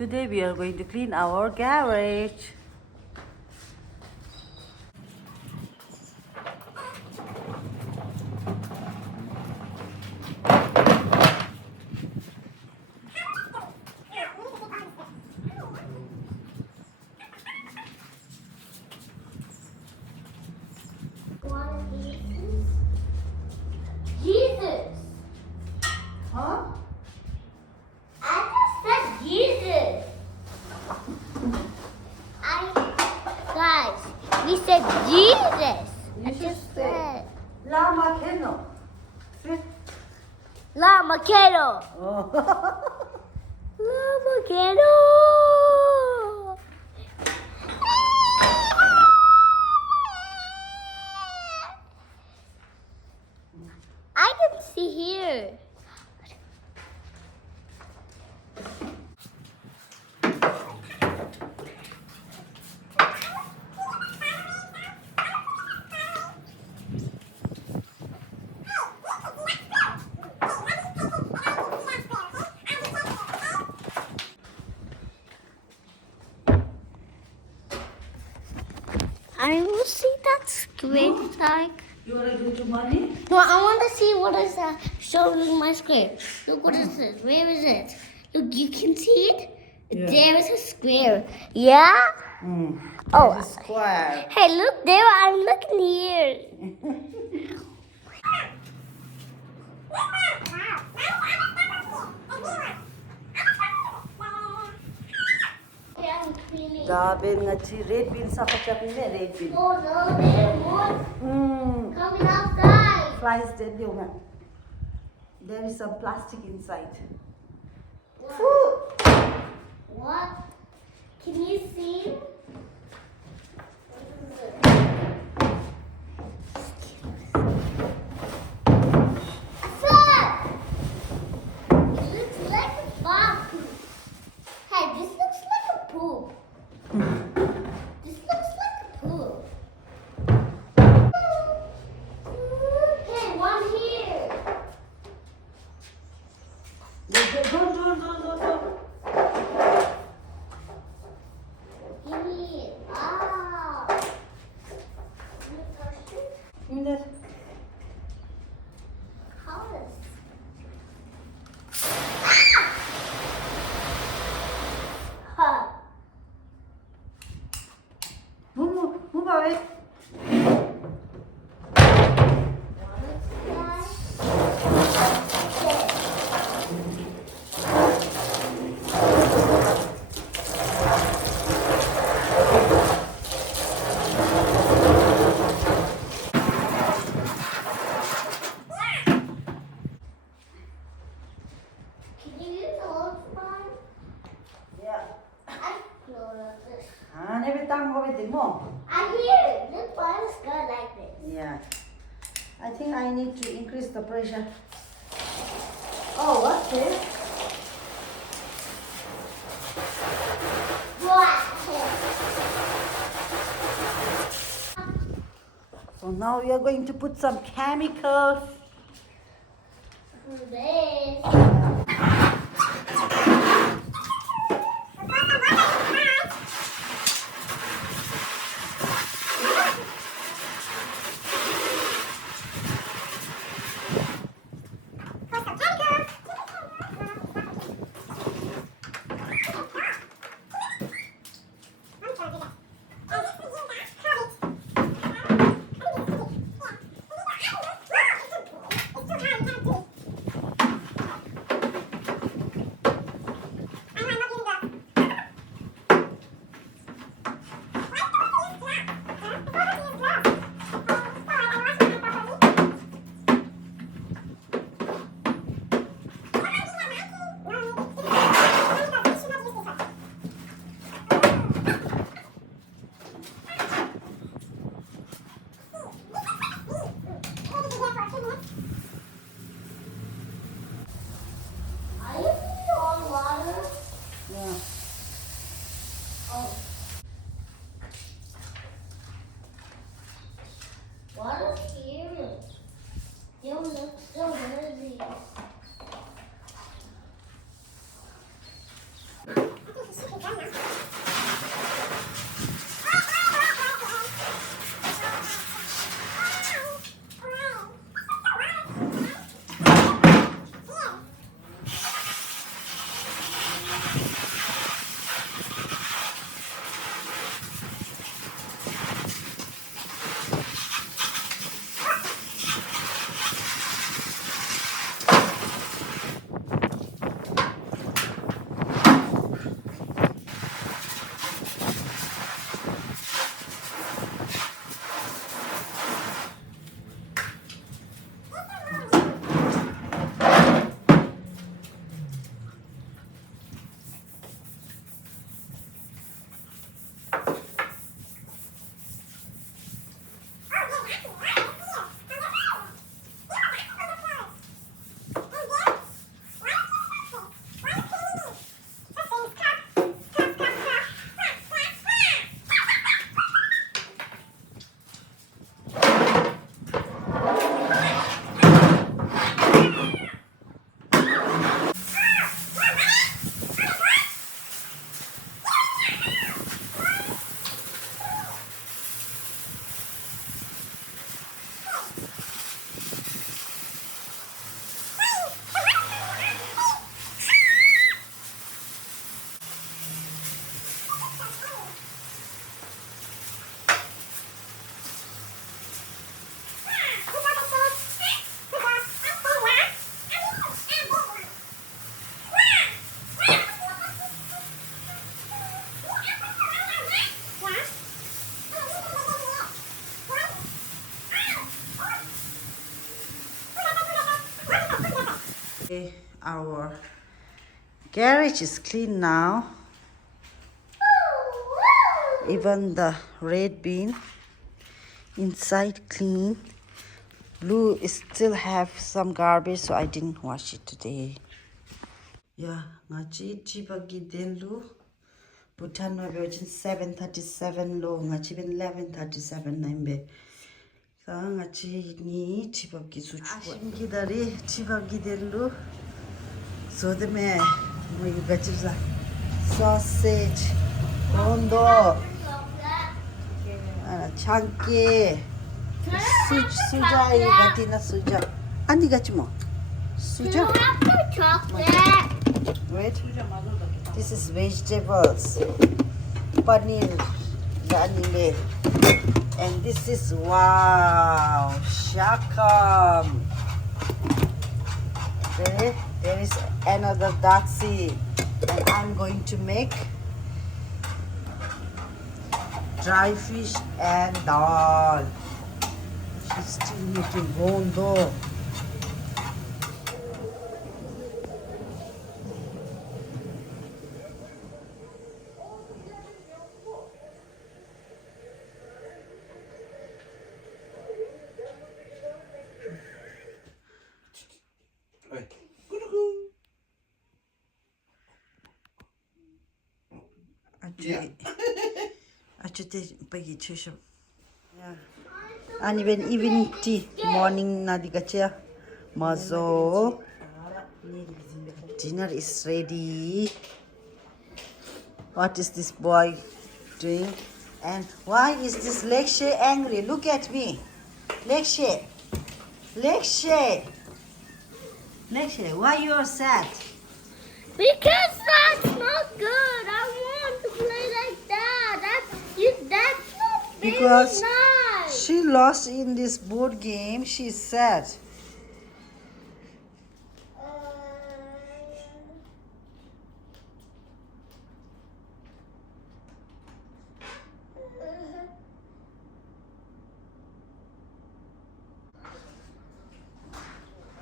Today we are going to clean our garage. Jesus. Huh? I just said Jesus. Guys, we said Jesus. You should say Lama Keno. Sit. La Maquero. Oh. La Maquero. I can see here. I will see that squid like. You want to give to money? No, I want to see what is that showing my square. Look, what is this? Where is it? Look, you can see it. Yeah. There is a square. Yeah? Oh. There's a square. Hey, look there. I'm looking here. Okay, I'm cleaning. Dabin nga chi red bean sa kachapin na red bean. Oh no, there's more coming outside. Flies dead yung nga. There is some plastic inside. What? Can you see? Sir! It looks like a dog poop. Hey, this looks like a poop. This looks like a poop. Hey, one here. Go. Give me it. Ah. You touched it? Give me that. How is? Huh. Move away. Can you use the old spot? Yeah. I know this. Every time go with mo. I hear it. This bottle is good like this. Yeah. I think I need to increase the pressure. Oh, what's this? What? So now we are going to put some chemicals. This. Okay, our garage is clean now. Even the red bin inside clean. Blue is still have some garbage, so I didn't wash it today. Yeah, ngachi chibagi denlu. Bhutan no virgin 7:37 lo ngachi ben 11:37 naimbe. Sa ngachi ni chibagi suchu. Ashim gidari chibagi denlu. So the me we gachza sausage, kondo, chunky. Suja ये गाती ना suja. Andi gachi mo. Suja. Chocolate. Wait. This is vegetables. Paneer. Anime. And this is wow. Shakam. Okay. There is another datsi. And I'm going to make dry fish and dal. She's still making bondo. Actually, pagi chusho. Yeah. And even evening tea, morning nadikacha. Mazo. Dinner is ready. What is this boy doing? And why is this Lekshe angry? Look at me. Lekshe. Lekshe. Lekshe, why you are sad? Because that's not good. I want to play like that. That's not very Because nice. she lost in this board game, she's sad.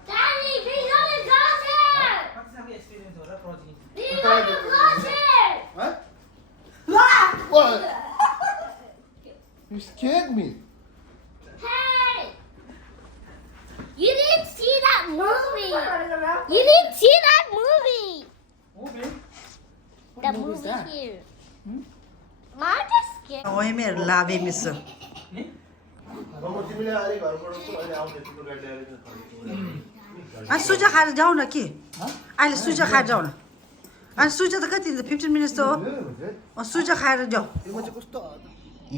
Daddy, we gotta go there. We gotta go there. What? What? You scared me. Hey! You didn't see that movie. You didn't see that movie. The movie here. I'm just scared. Oi मेरो लाभे मिसो आज सुजा खाएर जाऊ न कि अहिले सुजा खाएर जाऊ न अनि सुजा त कति 15 minutes त हो सुजा खाएर जाऊ यो चाहिँ कस्तो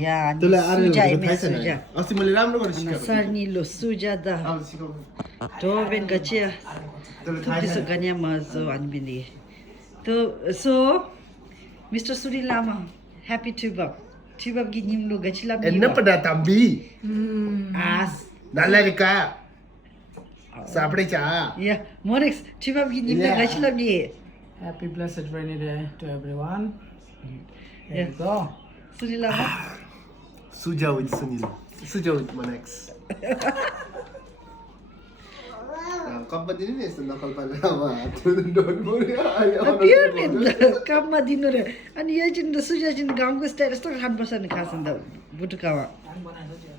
या त्यसलाई आर्य सुजा भनेर इमेज थाहा छैन सुजा अस्ति मैले राम्रो गरेर अनि सिकाएको सर्निलो सुजा दा अब सिकाउनु Doven gachia. त्यसले थाहा This छैन ganya mazo anbili. So, Mr. Suri Lama, happy Thruebab. Thruebab ginim lo gachila Kenapa dah tambi? As. Nalarika. Sapde cha. Yeah, Morex, Thruebab ginim lo gachila ni. Happy blessed rainy day to everyone. Here Yeah. you go. Suri Lama. Suja with Sunil. Suja with Monex. Kapan ini ni sudah kalpan lama. Don't worry. Appear ni kam ma dinu re. Ani ye jin da suja jin गाउँ को style यस्तो खान पर्छ नि खास नि त बुटुकामा हामी बनाएको थियो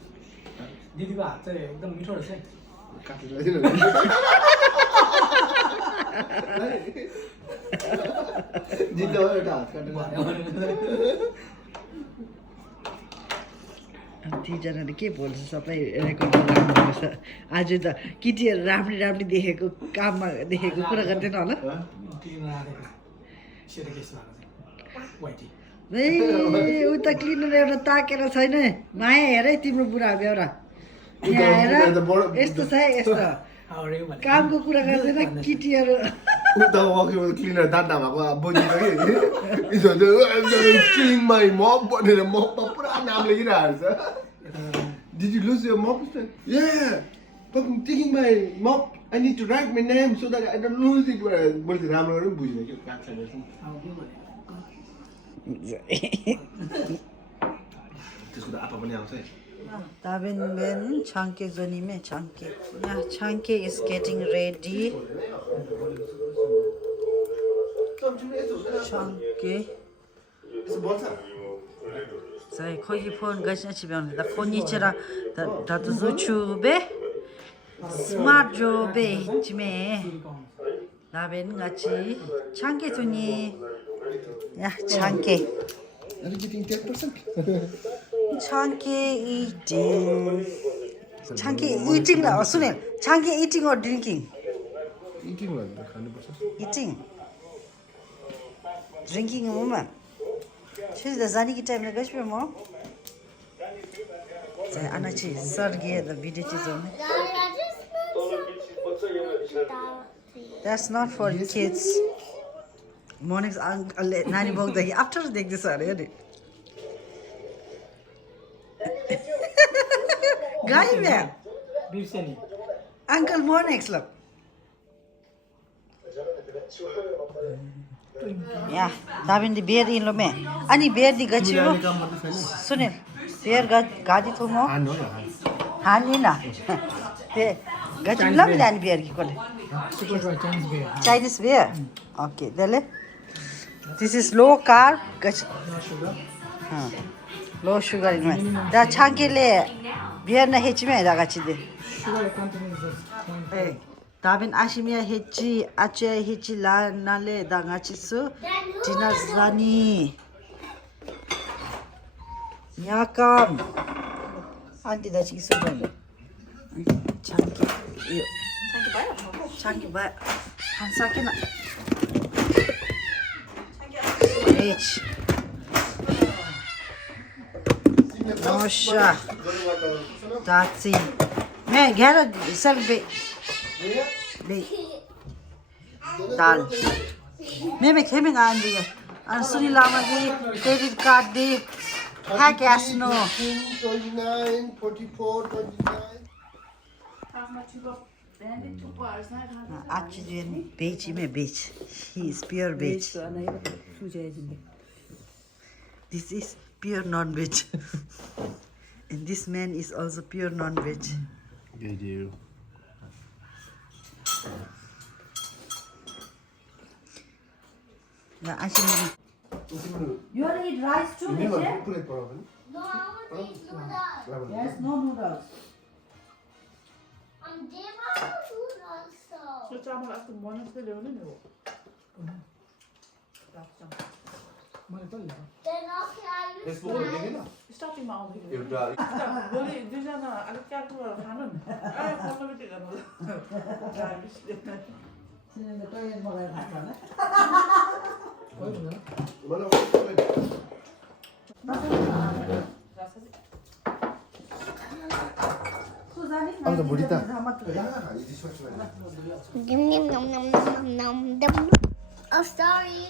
दिदीको हात चाहिँ एकदम मिठो रहेछ है जित्दा हो एउटा हात काटेर अब तीजनाले के बोल्छ सबै रेकर्ड गर्नुपर्छ आज त केटीहरू राम्री राम्री देखेको काममा देखेको कुरा गर्दैन होला क्लिन राखेको सेतो केस भएको चाहिँ वाइटी ए उता क्लिनर एउटा ताकेर छैन माया हेर है तिम्रो बुढा बेहोरा यहाँ हेर यस्तो छ है यस्तो कामको कुरा गर्दैन केटीहरू उता वकिल क्लिनर दाँत नभएको बोजिन्छ कि स्टिलिङ माई मप भनेर मपमा पुरा नाम लेखिरहेको छ Did you lose your mop? Yeah. Fucking taking my mop. I need to write my name so that I don't lose it. मैले राम्रो गरेर बुझ्ने के काट छैन त्यसको त आपा पनि आउँछ है Tabin Ben Chanke Zonime Chanke. Yeah, Chanke is getting ready. Chanke. यसो बोल्छ Sai khoi phone gasna chi ban da phone ni chera da to zuchu be smart jo be chime da ben gachi Chanke tuni ya Chanke Are you getting 10%? Chanke eating Chanke eating la sune Chanke eating or drinking Eating like the खानुपर्छ eating drinking a woman she's the zani ki time la gash pe mo sai anachi sarge the video is on that's not for kids Monix uncle nani bog the after dekh this are ni guy man बिर्सेनी uncle Monix look या दाबिन दि बेर इन लो मे अनि बेर दि गछि हो सुने बेर गाडी थो मो हान हो हान नि ना ते गछि लम जान बेर की कोले super dry chinese beer chinese beer okay देले दिस इज लो कार्ब गछि नो सुगर हां लो सुगर इन दा छाकेले बेर न हेछि मे दा गछि दे सुगर कन्टेन्ट इज ए दाबिन आशिमिया हेछि आचे हेछि ला नाले दागा छिसु डिनर जानी याकम आन्टी दा छिसु बले छांकी यो छांकी बा हान्सा के ना एच नोशा दाची मैं घेर सब बे दाल मैं खेमिंग आन दिया और सुनी लामा दी क्रेडिट कार्ड दी है कैश नो 29 44 29 actually beach में beach he is pure beach this is pure non-veg and this man is also pure non-veg Did you? yeah actually you want to eat rice too पुरै Niche? पढाउ पनि No, I want to eat noodles. yes no noodles I'm Deva noodles though. चामल आफ्नो बनस्दै ल्याउने नि हो मैले त ल्याएको Then okay, I use यसको देखेन स्टार्टिङमा आउँदैन एउटा भोलि दुईजना अलिक क्याल्कुलेट गरेर खानु नि कम्प्लिट गर्नु Sino na to yung mga Mana Ang burita. Nom nom nom nom nom nom nom. Oh, sorry.